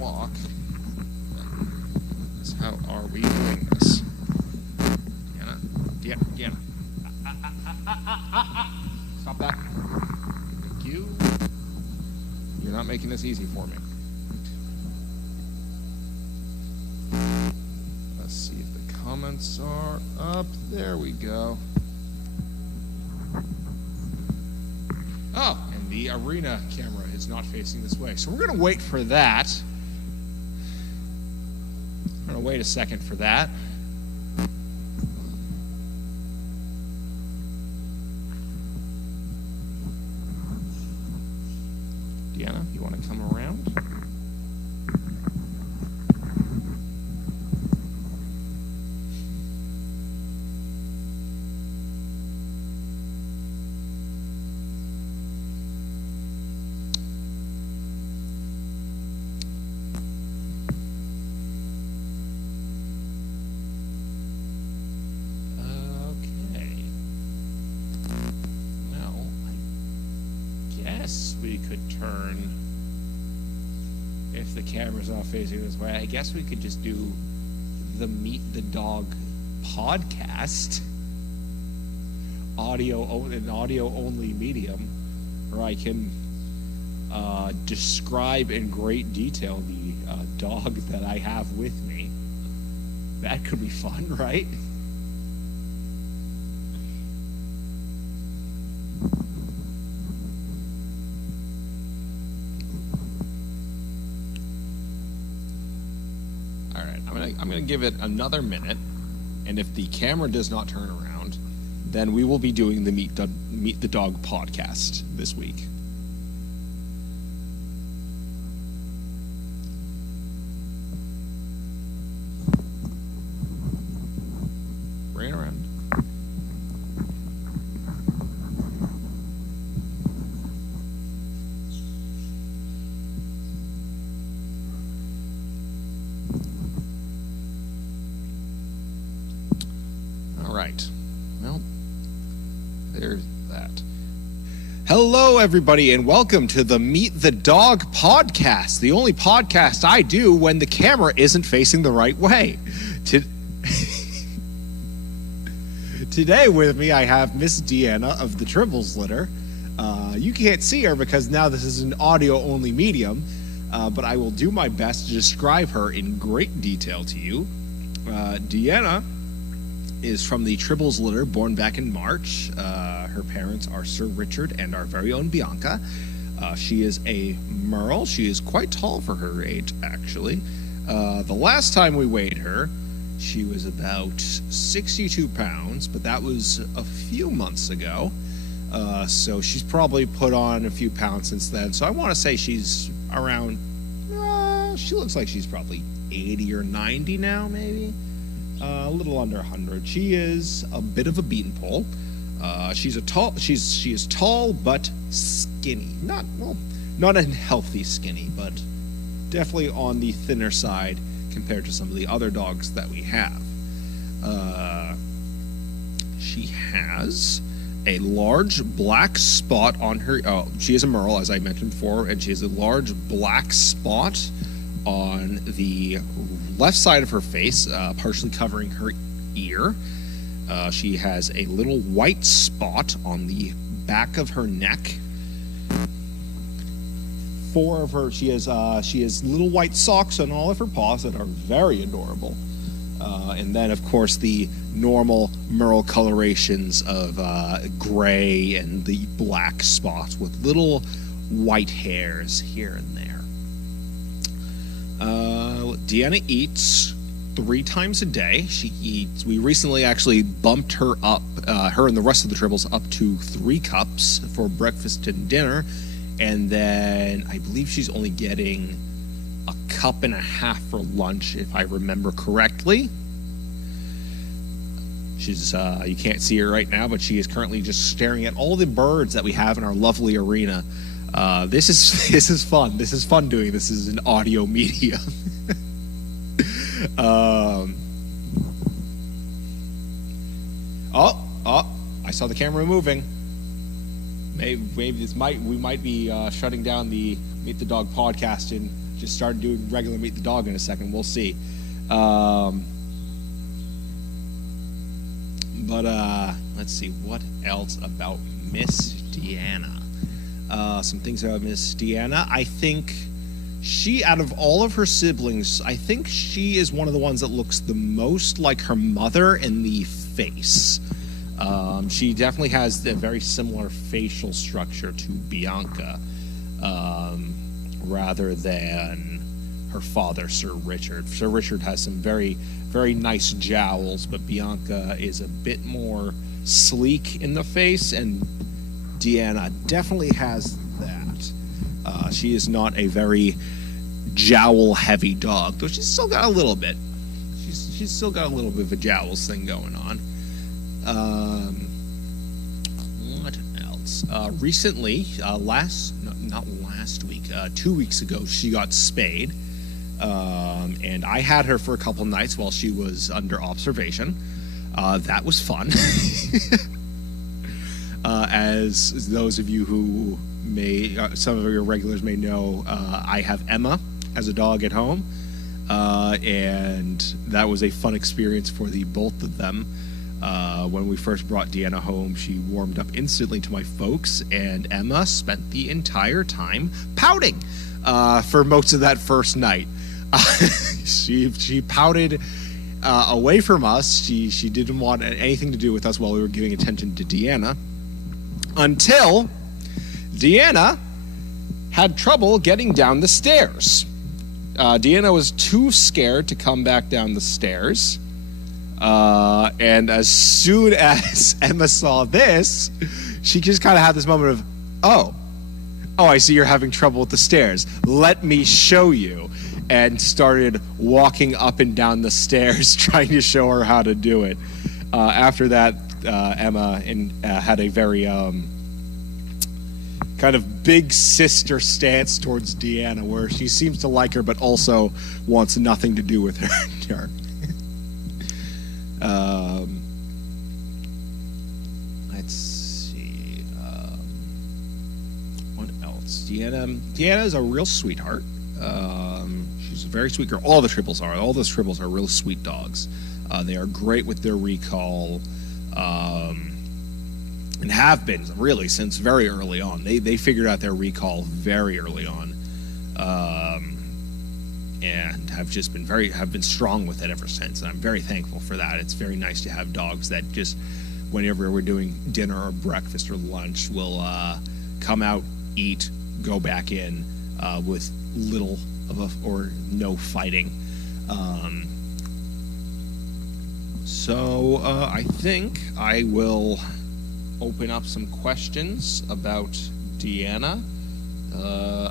walk. Is how are we doing this? Deanna. Stop that. Thank you. You're not making this easy for me. Let's see if the comments are up. There we go. Oh, and the arena camera is not facing this way. So we're going to wait for that. I'm going to wait a second for that. Deanna, you want to come around? We could turn, if the camera's not facing this way, I guess we could just do the Meet the Dog podcast, an audio-only medium, where I can describe in great detail the dog that I have with me. That could be fun, right? I'm going to give it another minute, and if the camera does not turn around, then we will be doing the Meet the Dog podcast this week. Bring it around. Right. Well, there's that. Hello, everybody, and welcome to the Meet the Dog podcast, the only podcast I do when the camera isn't facing the right way. Today with me, I have Miss Deanna of the Tribbles Litter. You can't see her because now this is an audio-only medium, but I will do my best to describe her in great detail to you. Deanna is from the Tribbles litter, born back in March. Her parents are Sir Richard and our very own Bianca. She is a Merle. She is quite tall for her age, actually. The last time we weighed her, she was about 62 pounds, but that was a few months ago. So she's probably put on a few pounds since then. So I want to say she's around, she looks like she's probably 80 or 90 now, maybe. A little under 100. She is a bit of a bean pole. She is tall but skinny. Not a healthy skinny, but definitely on the thinner side compared to some of the other dogs that we have. She has a large black spot on her. Oh, she is a Merle, as I mentioned before, and she has a large black spot on the left side of her face, partially covering her ear. She has a little white spot on the back of her neck. She has little white socks on all of her paws that are very adorable. And then, of course, the normal Merle colorations of gray and the black spots with little white hairs here and there. Deanna eats 3 times a day. We recently actually bumped her up, her and the rest of the Tribbles, up to 3 cups for breakfast and dinner. And then I believe she's only getting a cup and a half for lunch, if I remember correctly. She's, you can't see her right now, but she is currently just staring at all the birds that we have in our lovely arena. This is fun. This is fun doing this as an audio medium. I saw the camera moving. Maybe we might be shutting down the Meet the Dog podcast in just started doing regular Meet the Dog in a second. We'll see. Let's see, what else about Miss Deanna? Some things about Miss Deanna. I think she, out of all of her siblings, I think she is one of the ones that looks the most like her mother in the face. She definitely has a very similar facial structure to Bianca, rather than her father, Sir Richard. Sir Richard has some very, very nice jowls, but Bianca is a bit more sleek in the face, and Deanna definitely has that. She is not a very jowl-heavy dog, though she's still got a little bit. She's still got a little bit of a jowls thing going on. What else? Recently, not last week, 2 weeks ago, she got spayed. And I had her for a couple nights while she was under observation. That was fun. As those of you who may, some of your regulars may know, I have Emma as a dog at home. And that was a fun experience for the both of them. When we first brought Deanna home, she warmed up instantly to my folks, and Emma spent the entire time pouting for most of that first night. She pouted away from us. She didn't want anything to do with us while we were giving attention to Deanna, until Deanna had trouble getting down the stairs. Deanna was too scared to come back down the stairs. And as soon as Emma saw this, she just kind of had this moment of, oh, I see you're having trouble with the stairs. Let me show you. And started walking up and down the stairs, trying to show her how to do it. After that, Emma had a very kind of big sister stance towards Deanna, where she seems to like her, but also wants nothing to do with her. Let's see. What else? Deanna is a real sweetheart. She's a very sweet girl. All the Tribbles are. All those Tribbles are real sweet dogs. They are great with their recall, and have been really since very early on. They figured out their recall very early on, and have been strong with it ever since. And I'm very thankful for that. It's very nice to have dogs that just, whenever we're doing dinner or breakfast or lunch, will come out, eat, go back in with little or no fighting. So I think I will open up some questions about Deanna.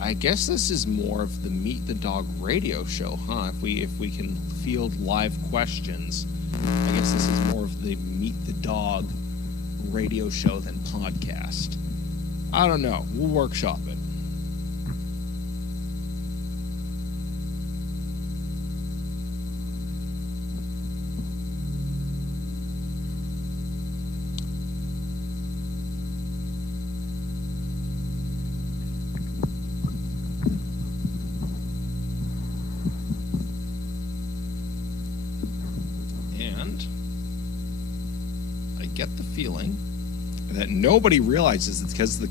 I guess this is more of the Meet the Dog radio show, huh? If we can field live questions, I guess this is more of the Meet the Dog radio show than podcast. I don't know. We'll workshop it. Get the feeling that nobody realizes it's because the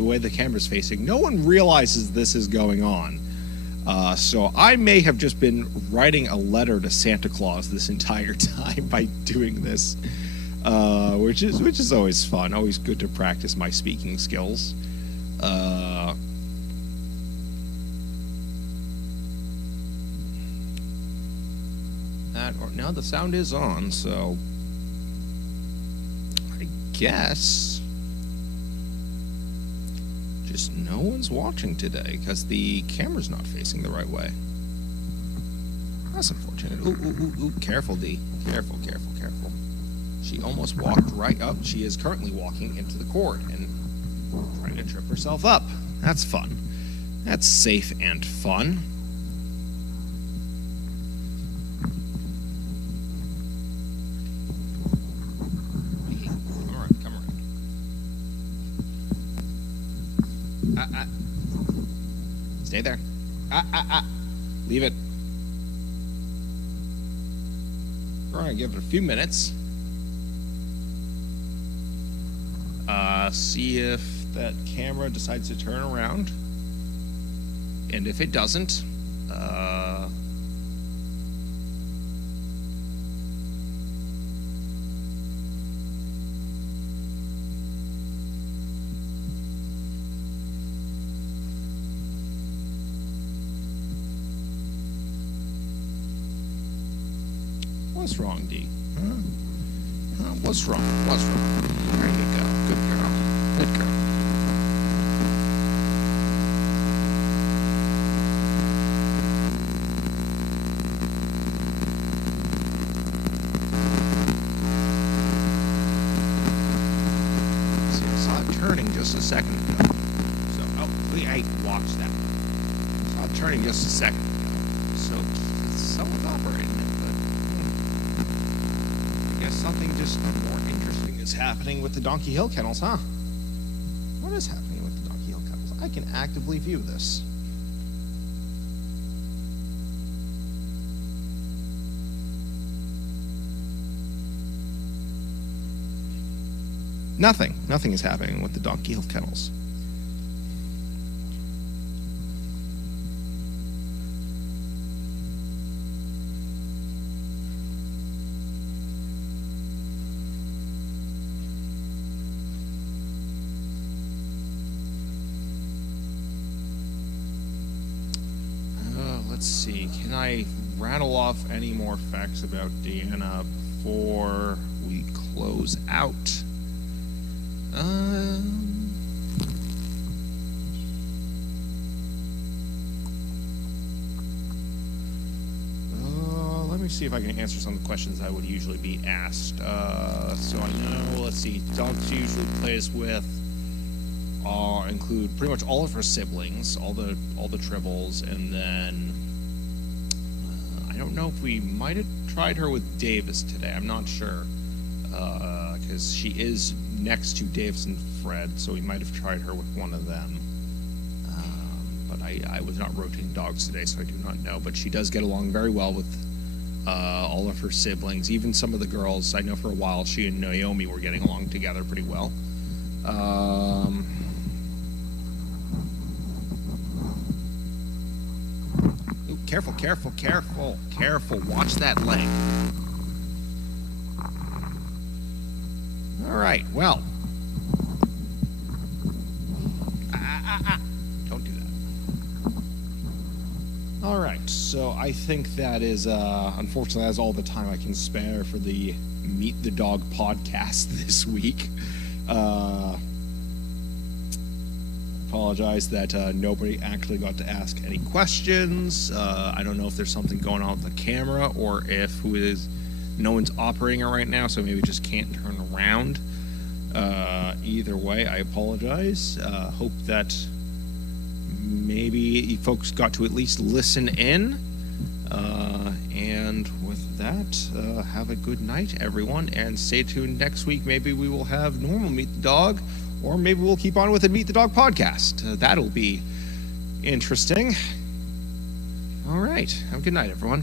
way the camera's facing, no one realizes this is going on. So I may have just been writing a letter to Santa Claus this entire time by doing this, which is always fun. Always good to practice my speaking skills. Now the sound is on, so guess just no one's watching today because the camera's not facing the right way. That's unfortunate. Ooh, careful, D. Careful. She almost walked right up. She is currently walking into the cord and trying to trip herself up. That's fun. That's safe and fun. Stay there. Leave it. We're gonna give it a few minutes. See if that camera decides to turn around. And if it doesn't, what's wrong, Dee? Huh? What's wrong? What's wrong? There you go. Good girl. Good girl. See, I saw it turning just a second ago. So, hey, watch that. I saw it turning just a second ago. So, someone's operating it. Something just more interesting is happening with the Donkey Hill Kennels, huh? What is happening with the Donkey Hill Kennels? I can actively view this. Nothing. Nothing is happening with the Donkey Hill Kennels. Let's see, can I rattle off any more facts about Deanna before we close out? Let me see if I can answer some of the questions I would usually be asked. So I know, let's see, dogs she usually plays with include pretty much all of her siblings, all the tribbles, and then I don't know if we might have tried her with Davis today. I'm not sure, because she is next to Davis and Fred, so we might have tried her with one of them. But I was not rotating dogs today, so I do not know. But she does get along very well with all of her siblings, even some of the girls. I know for a while she and Naomi were getting along together pretty well. Careful, careful, careful, careful. Watch that leg. All right, well. Don't do that. All right, so I think that is, unfortunately, that's all the time I can spare for the Meet the Dog podcast this week. Apologize that nobody actually got to ask any questions. I don't know if there's something going on with the camera or if no one's operating it right now, so maybe just can't turn around. Either way, I apologize. Hope that maybe you folks got to at least listen in. And with that, have a good night, everyone, and stay tuned next week. Maybe we will have normal Meet the Dog, or maybe we'll keep on with the Meet the Dog podcast. That'll be interesting. All right. Have a good night, everyone.